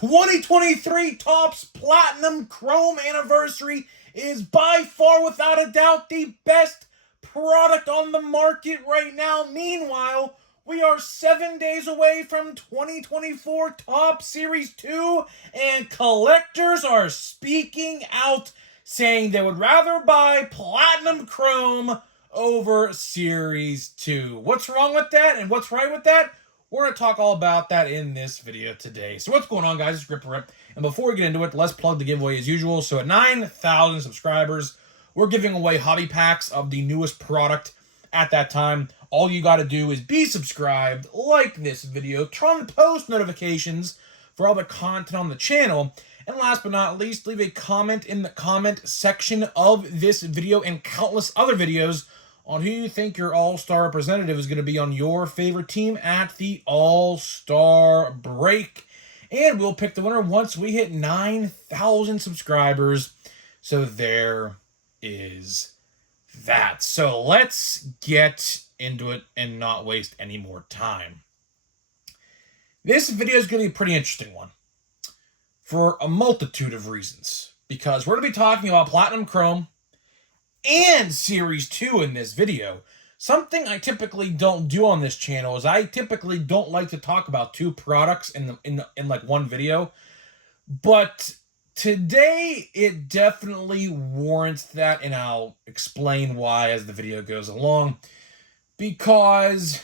2023 Topps Platinum Chrome Anniversary is by far, without a doubt, the best product on the market right now. Meanwhile, we are 7 days away from 2024 Topps Series 2, and collectors are speaking out, saying they would rather buy Platinum Chrome over Series 2. What's wrong with that and what's right with that? We're going to talk all about that in this video today. So what's going on, guys? It's Grip Rip. And before we get into it, let's plug the giveaway as usual. So at 9,000 subscribers, we're giving away hobby packs of the newest product at that time. All you got to do is be subscribed, like this video, turn on the post notifications for all the content on the channel. And last but not least, leave a comment in the comment section of this video and countless other videos on who you think your All-Star representative is going to be on your favorite team at the All-Star break. And we'll pick the winner once we hit 9,000 subscribers. So there is that. So let's get into it and not waste any more time. This video is going to be a pretty interesting one for a multitude of reasons, because we're going to be talking about Platinum Chrome and Series 2 in this video. Something I typically don't do on this channel is I typically don't like to talk about two products in like one video, but today it definitely warrants that, and I'll explain why as the video goes along. Because,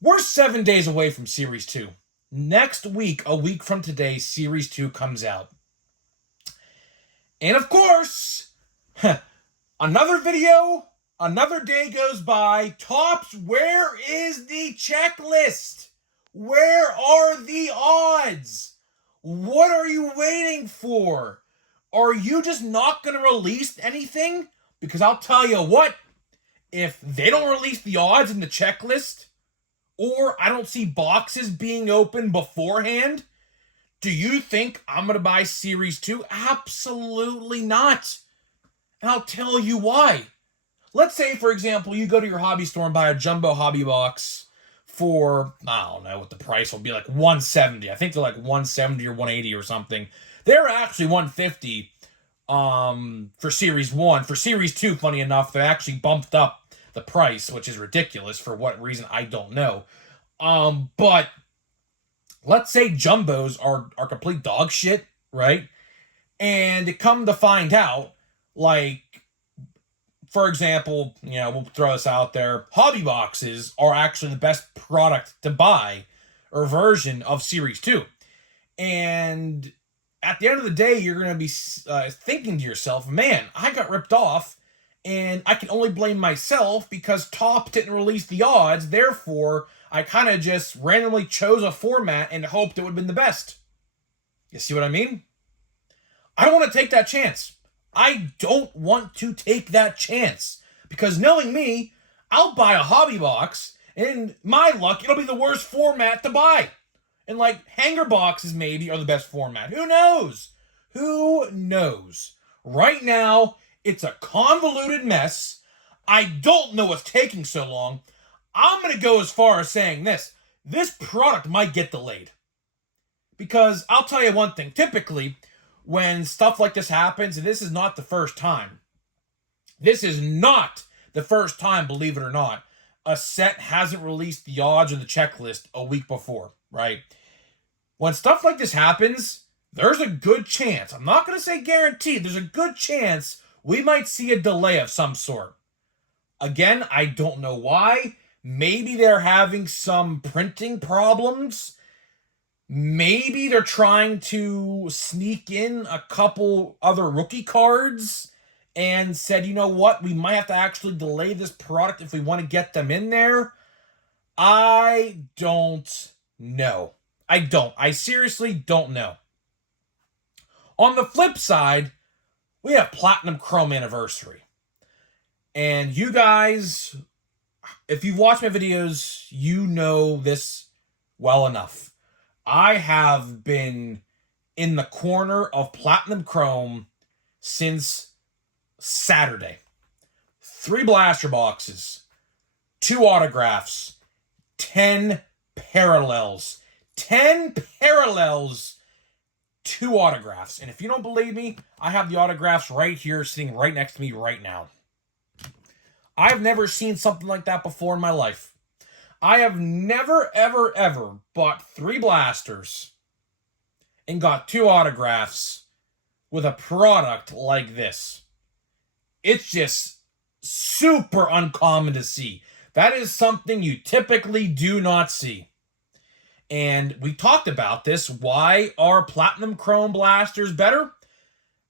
we're 7 days away from Series 2. Next week, a week from today, Series 2 comes out. And of course, another video, another day goes by. Topps, where is the checklist? Where are the odds? What are you waiting for? Are you just not going to release anything? Because I'll tell you what, if they don't release the odds in the checklist, or I don't see boxes being opened beforehand, do you think I'm going to buy Series 2? Absolutely not. And I'll tell you why. Let's say, for example, you go to your hobby store and buy a jumbo hobby box for, I don't know what the price will be, like $170. I think they're like $170 or $180 or something. They're actually $150 for Series 1. For Series 2, funny enough, they actually bumped up the price, which is ridiculous. For what reason, I don't know. But let's say jumbos are complete dog shit, right? And come to find out, like, for example, we'll throw this out there, hobby boxes are actually the best product to buy or version of Series 2. And at the end of the day, you're going to be thinking to yourself, man, I got ripped off, and I can only blame myself because Topps didn't release the odds. Therefore, I kind of just randomly chose a format and hoped it would have been the best. You see what I mean? I don't want to take that chance. I don't want to take that chance, because knowing me, I'll buy a hobby box, and my luck, it'll be the worst format to buy. And like hanger boxes maybe are the best format. Who knows? Who knows? Right now, it's a convoluted mess. I don't know what's taking so long. I'm going to go as far as saying this. This product might get delayed. Because I'll tell you one thing. Typically, when stuff like this happens, and this is not the first time. This is not the first time, believe it or not, a set hasn't released the odds or the checklist a week before, right? When stuff like this happens, there's a good chance, I'm not going to say guaranteed, there's a good chance we might see a delay of some sort. Again, I don't know why. Maybe they're having some printing problems. Maybe they're trying to sneak in a couple other rookie cards and said, you know what, we might have to actually delay this product if we want to get them in there. I don't know. I seriously don't know. On the flip side, we have Platinum Chrome Anniversary. And you guys, if you've watched my videos, you know this well enough. I have been in the corner of Platinum Chrome since Saturday. 3 blaster boxes, 2 autographs, 10 parallels. 10 parallels 2 autographs. And if you don't believe me, I have the autographs right here sitting right next to me right now. I've never seen something like that before in my life. I have never, ever, ever bought 3 blasters and got 2 autographs with a product like this. It's just super uncommon to see. That is something you typically do not see. And we talked about this. Why are Platinum Chrome blasters better?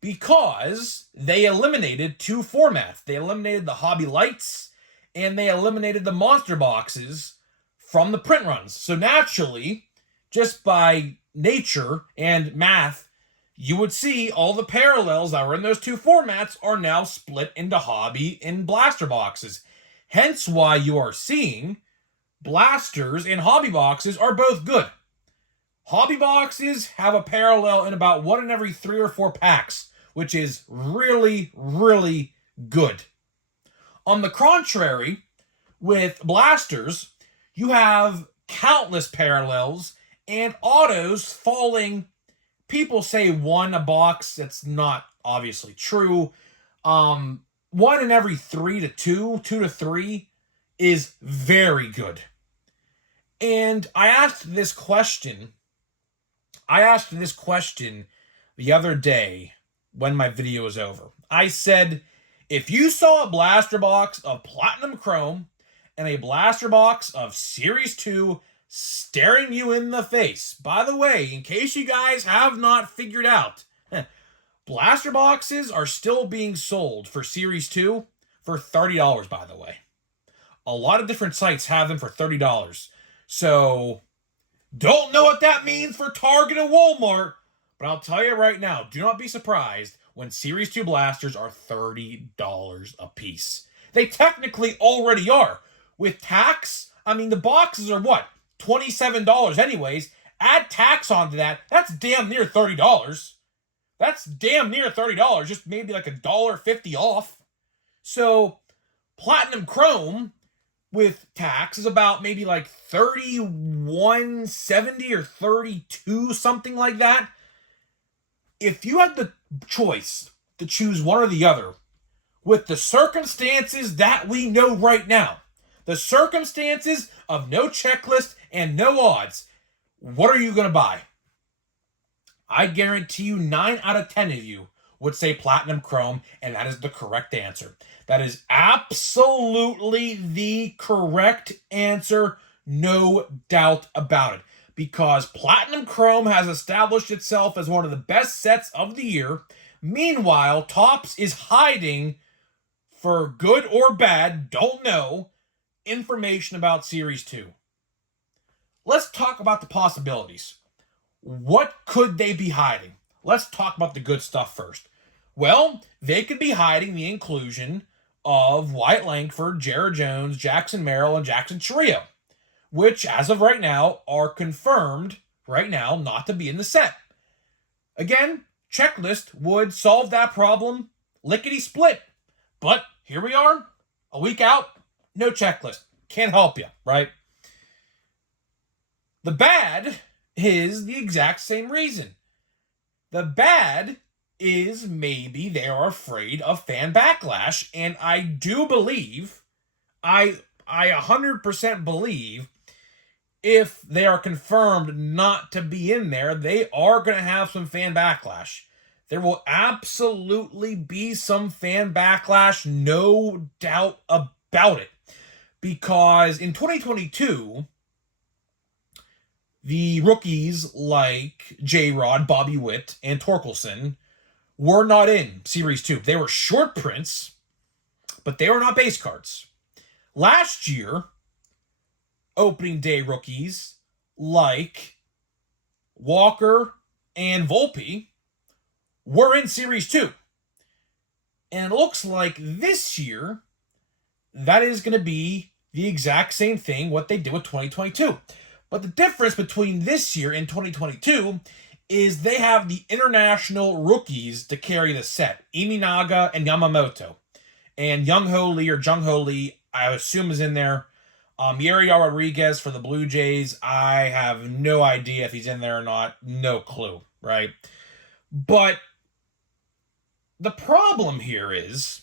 Because they eliminated 2 formats. They eliminated the Hobby Lights and they eliminated the monster boxes from the print runs. So naturally, just by nature and math, you would see all the parallels that were in those 2 formats are now split into hobby and blaster boxes. Hence why you are seeing blasters and hobby boxes are both good. Hobby boxes have a parallel in about 1 in every 3 or 4 packs, which is really, really good. On the contrary, with blasters, you have countless parallels and autos falling. People say 1 a box. That's not obviously true. 1 in every 3 to 2, 2 to 3 is very good. And I asked this question the other day when my video was over. I said, if you saw a blaster box of Platinum Chrome and a blaster box of Series 2 staring you in the face. By the way, in case you guys have not figured out, blaster boxes are still being sold for Series 2 for $30, by the way. A lot of different sites have them for $30. So, don't know what that means for Target and Walmart, but I'll tell you right now, do not be surprised when Series 2 blasters are $30 a piece. They technically already are. With tax, I mean, the boxes are what? $27 anyways. Add tax onto that, that's damn near $30. That's damn near $30, just maybe like $1.50 off. So, Platinum Chrome with tax is about maybe like $31.70 or $32, something like that. If you had the choice to choose one or the other, with the circumstances that we know right now, the circumstances of no checklist and no odds, what are you going to buy? I guarantee you 9 out of 10 of you would say Platinum Chrome, and that is the correct answer. That is absolutely the correct answer, no doubt about it. Because Platinum Chrome has established itself as one of the best sets of the year. Meanwhile, Topps is hiding, for good or bad, don't know, information about Series 2. Let's talk about the possibilities. What could they be hiding? Let's talk about the good stuff first. Well, they could be hiding the inclusion of Wyatt Langford, Jared Jones, Jackson Merrill, and Jackson Chourio, which, as of right now, are confirmed right now not to be in the set. Again, checklist would solve that problem lickety-split. But here we are, a week out, no checklist. Can't help you, right? The bad is the exact same reason. The bad is maybe they are afraid of fan backlash, and I do believe, I 100% believe, if they are confirmed not to be in there, they are going to have some fan backlash. There will absolutely be some fan backlash, no doubt about it. Because in 2022, the rookies like J-Rod, Bobby Witt, and Torkelson were not in Series 2. They were short prints, but they were not base cards. Last year, opening day rookies like Walker and Volpe were in Series 2. And it looks like this year, that is going to be the exact same thing what they did with 2022. But the difference between this year and 2022 is they have the international rookies to carry the set. Iminaga and Yamamoto. And Jung Ho Lee, I assume, is in there. Yariel Rodriguez for the Blue Jays, I have no idea if he's in there or not. No clue, right? But the problem here is,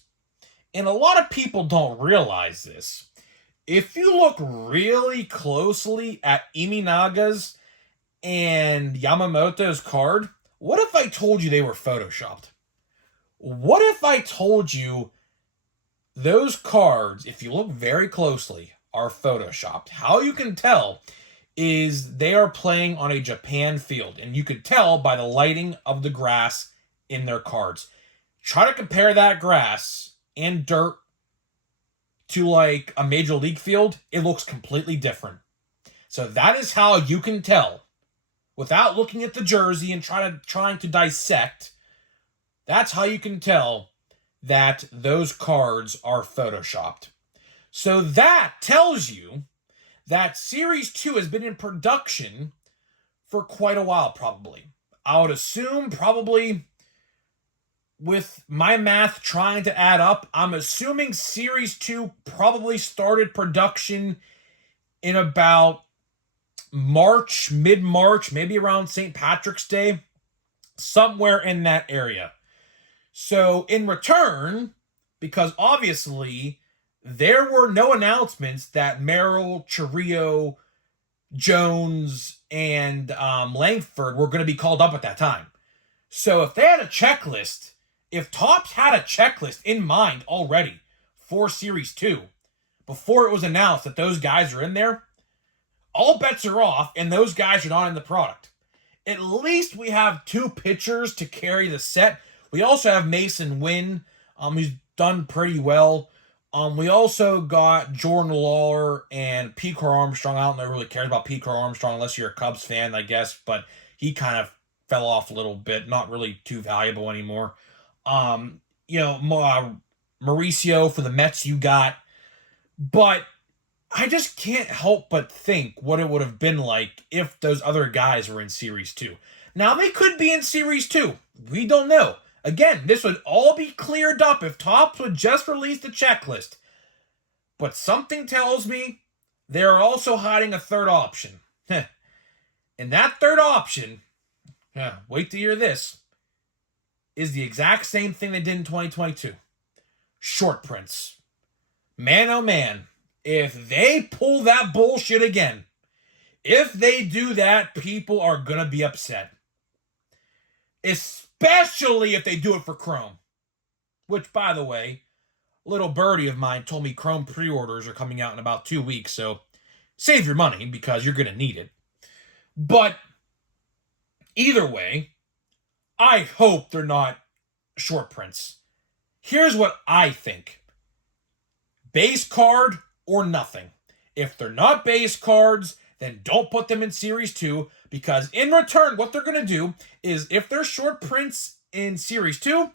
and a lot of people don't realize this, if you look really closely at Iminaga's and Yamamoto's card, what if I told you they were photoshopped? What if I told you those cards, if you look very closely, are photoshopped? How you can tell is they are playing on a Japan field, and you could tell by the lighting of the grass in their cards. Try to compare that grass and dirt to like a major league field, it looks completely different. So that is how you can tell without looking at the jersey and trying to dissect. That's how you can tell that those cards are photoshopped. So that tells you that Series 2 has been in production for quite a while, probably. I would assume probably, with my math trying to add up, I'm assuming Series 2 probably started production in about March, mid-March, maybe around St. Patrick's Day, somewhere in that area. So in return, because obviously there were no announcements that Merrill, Chiriot, Jones, and Langford were going to be called up at that time. So if they had a checklist, if Topps had a checklist in mind already for Series 2, before it was announced that those guys are in there, all bets are off and those guys are not in the product. At least we have 2 pitchers to carry the set. We also have Mason Wynn, who's done pretty well. We also got Jordan Lawler and Pete Armstrong. I don't know who really cares about Pete Armstrong unless you're a Cubs fan, I guess, but he kind of fell off a little bit, not really too valuable anymore. Mauricio for the Mets you got, but I just can't help but think what it would have been like if those other guys were in Series 2. Now, they could be in Series 2. We don't know. Again, this would all be cleared up if Topps would just release the checklist. But something tells me they're also hiding a third option. And that third option, wait to hear this, is the exact same thing they did in 2022. Short prints. Man, oh man, if they pull that bullshit again, if they do that, people are going to be upset. Especially if they do it for Chrome. Which, by the way, a little birdie of mine told me Chrome pre-orders are coming out in about 2 weeks, so save your money because you're going to need it. But either way, I hope they're not short prints. Here's what I think. Base card or nothing. If they're not base cards, then don't put them in Series 2, because in return, what they're going to do is, if they're short prints in Series 2,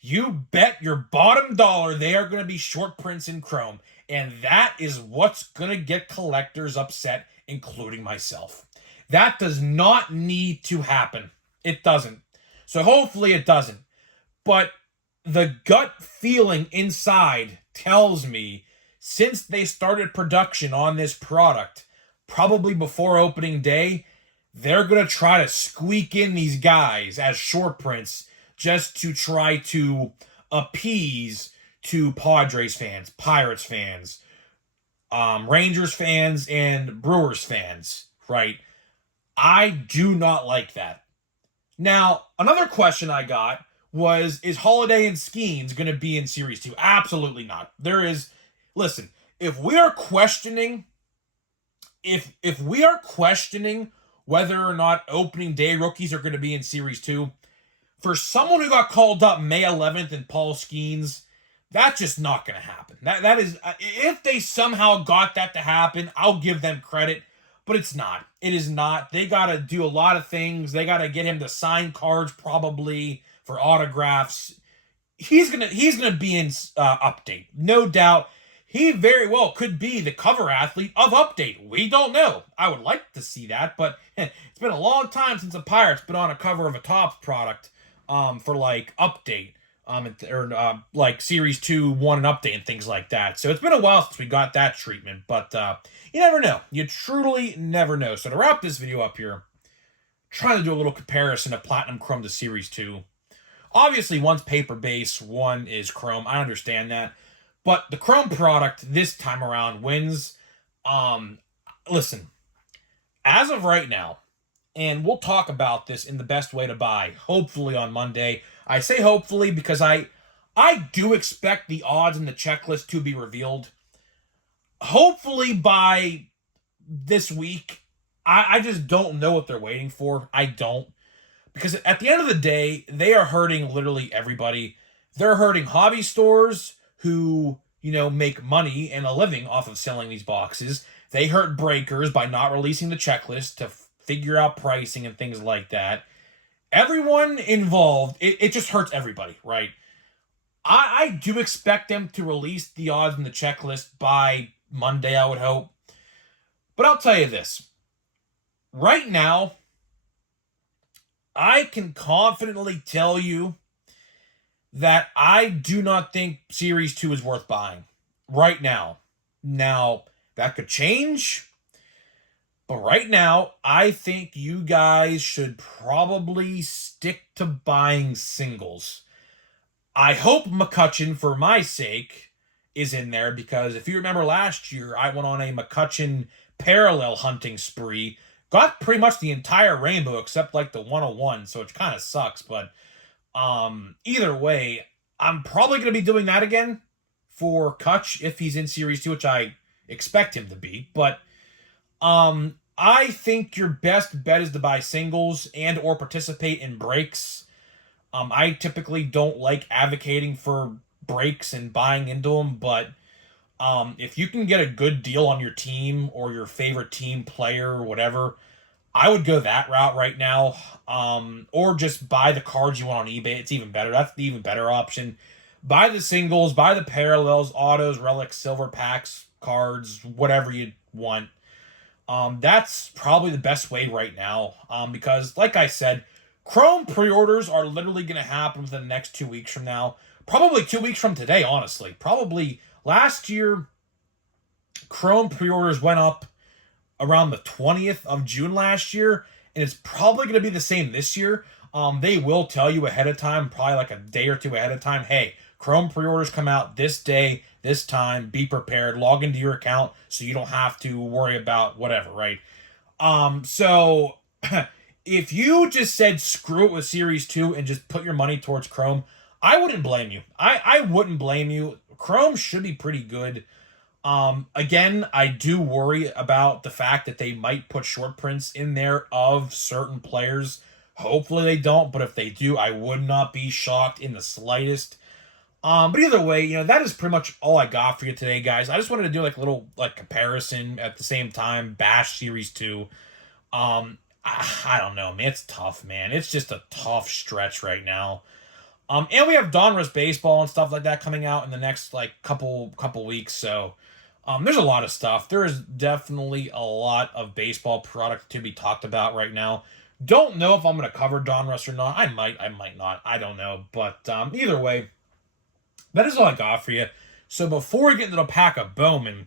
you bet your bottom dollar they are going to be short prints in Chrome. And that is what's going to get collectors upset, including myself. That does not need to happen. It doesn't. So hopefully it doesn't. But the gut feeling inside tells me, since they started production on this product, probably before opening day, they're going to try to squeak in these guys as short prints just to try to appease to Padres fans, Pirates fans, Rangers fans, and Brewers fans, right? I do not like that. Now, another question I got was, is Holiday and Skeens going to be in Series 2? Absolutely not. Listen, if we are questioning whether or not opening day rookies are going to be in Series 2, for someone who got called up May 11th and Paul Skeens, that's just not going to happen. That is, if they somehow got that to happen, I'll give them credit, but it's not. It is not. They got to do a lot of things. They got to get him to sign cards, probably for autographs. He's gonna be in Update, no doubt. He very well could be the cover athlete of Update. We don't know. I would like to see that, but it's been a long time since a Pirate's been on a cover of a Topps product for like Update. like Series 2 won an update and things like that. So it's been a while since we got that treatment, but you never know. You truly never know. So to wrap this video up here, trying to do a little comparison of Platinum Chrome to Series 2. Obviously, one's paper base, one is Chrome. I understand that. But the Chrome product this time around wins. Listen, as of right now, and we'll talk about this in the best way to buy, hopefully on Monday. I say hopefully because I do expect the odds in the checklist to be revealed. Hopefully by this week. I just don't know what they're waiting for. I don't. Because at the end of the day, they are hurting literally everybody. They're hurting hobby stores who, make money and a living off of selling these boxes. They hurt breakers by not releasing the checklist to figure out pricing and things like that. Everyone involved, it just hurts everybody, right? I do expect them to release the odds in the checklist by Monday, I would hope. But I'll tell you this. Right now, I can confidently tell you that I do not think Series 2 is worth buying right now. Now, that could change, but right now, I think you guys should probably stick to buying singles. I hope McCutcheon, for my sake, is in there because if you remember last year, I went on a McCutcheon parallel hunting spree. Got pretty much the entire rainbow except like the 101, so it kind of sucks. But either way, I'm probably going to be doing that again for Kutch if he's in Series 2, which I expect him to be. But I think your best bet is to buy singles and or participate in breaks. I typically don't like advocating for breaks and buying into them, but if you can get a good deal on your team or your favorite team player or whatever, I would go that route right now. Or just buy the cards you want on eBay. It's even better. That's the even better option. Buy the singles, buy the parallels, autos, relics, silver packs, cards, whatever you want. That's probably the best way right now. Because, like I said, Chrome pre-orders are literally going to happen within the next 2 weeks from now. Probably 2 weeks from today, honestly. Probably last year, Chrome pre-orders went up around the 20th of June last year, and it's probably going to be the same this year. They will tell you ahead of time, probably like a day or two ahead of time, hey, Chrome pre-orders come out this day, this time, be prepared, log into your account so you don't have to worry about whatever, right? So if you just said screw it with Series 2 and just put your money towards Chrome, I wouldn't blame you. I wouldn't blame you. Chrome should be pretty good. Again, I do worry about the fact that they might put short prints in there of certain players. Hopefully they don't, but if they do, I would not be shocked in the slightest. But either way, that is pretty much all I got for you today, guys. I just wanted to do like a little comparison at the same time, bash Series 2. I don't know, man. It's tough, man. It's just a tough stretch right now. And we have Donruss baseball and stuff like that coming out in the next couple weeks, so there's a lot of stuff. There is definitely a lot of baseball product to be talked about right now. Don't know if I'm going to cover Donruss or not. I might not. I don't know. But either way, that is all I got for you. So before we get into the pack of Bowman,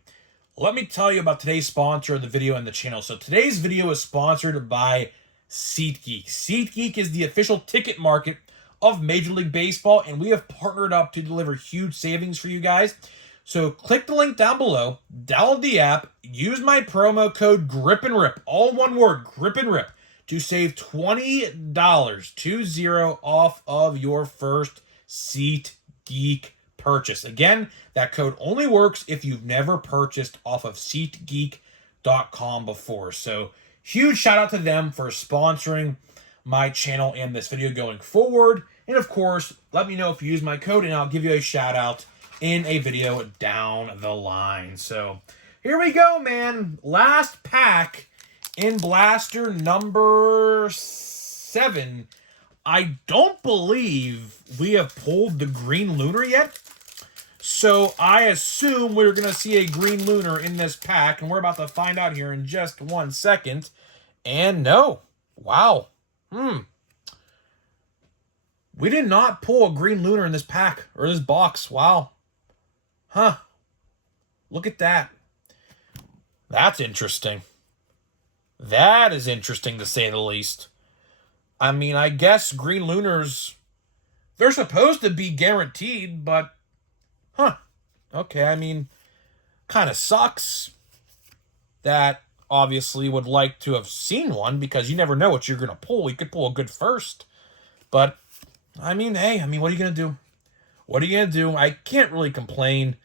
let me tell you about today's sponsor of the video and the channel. So today's video is sponsored by SeatGeek. SeatGeek is the official ticket market of Major League Baseball, and we have partnered up to deliver huge savings for you guys. So click the link down below, download the app, use my promo code GRIPANDRIP, all one word, GRIPANDRIP, to save $20, 20, off of your first SeatGeek purchase. Again, that code only works if you've never purchased off of SeatGeek.com before. So huge shout out to them for sponsoring my channel and this video going forward. And of course, let me know if you use my code and I'll give you a shout out in a video down the line. So here we go, man. Last pack in blaster number 7. I don't believe we have pulled the green lunar yet. So I assume we're going to see a green lunar in this pack, and we're about to find out here in just 1 second. And no. Wow. We did not pull a green lunar in this pack, or this box. Wow. Huh. Look at that. That's interesting. That is interesting, to say the least. I mean, I guess green lunars, they're supposed to be guaranteed, but, huh. Okay, I mean, kind of sucks that obviously would like to have seen one, because you never know what you're going to pull. You could pull a good first. But, I mean, hey, what are you going to do? What are you going to do? I can't really complain.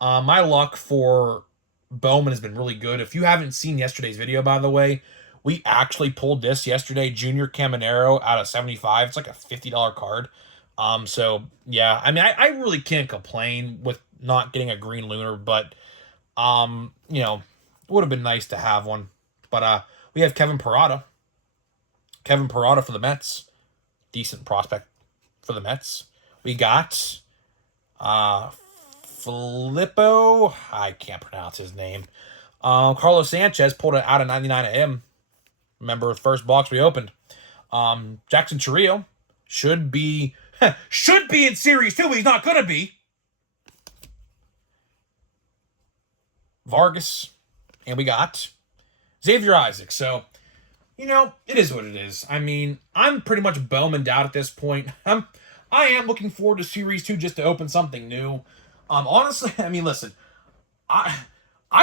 My luck for Bowman has been really good. If you haven't seen yesterday's video, by the way, we actually pulled this yesterday, Junior Caminero out of 75. It's like a $50 card. So, yeah, I really can't complain with not getting a green lunar, but, it would have been nice to have one. But we have Kevin Parada. Kevin Parada for the Mets. Decent prospect for the Mets. We got Filippo. I can't pronounce his name. Carlos Sanchez pulled it out of 99 of him. Remember, first box we opened. Jackson Chourio should be in Series 2, but he's not going to be. Vargas. And we got Xavier Isaac. So, it is what it is. I'm pretty much Bowmaned out at this point. I am looking forward to Series 2 just to open something new. Honestly, listen, I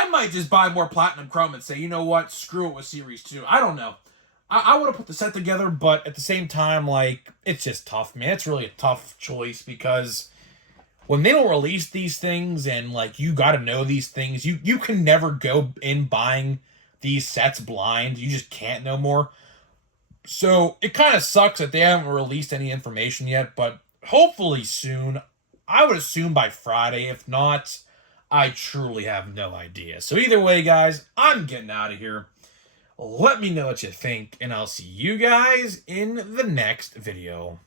might just buy more Platinum Chrome and say, you know what, screw it with Series 2. I don't know. I would have put the set together, but at the same time, it's just tough, man. It's really a tough choice, because when they don't release these things and, you got to know these things, you can never go in buying these sets blind. You just can't no more. So it kind of sucks that they haven't released any information yet, but hopefully soon. I would assume by Friday. If not, I truly have no idea. So either way, guys, I'm getting out of here. Let me know what you think, and I'll see you guys in the next video.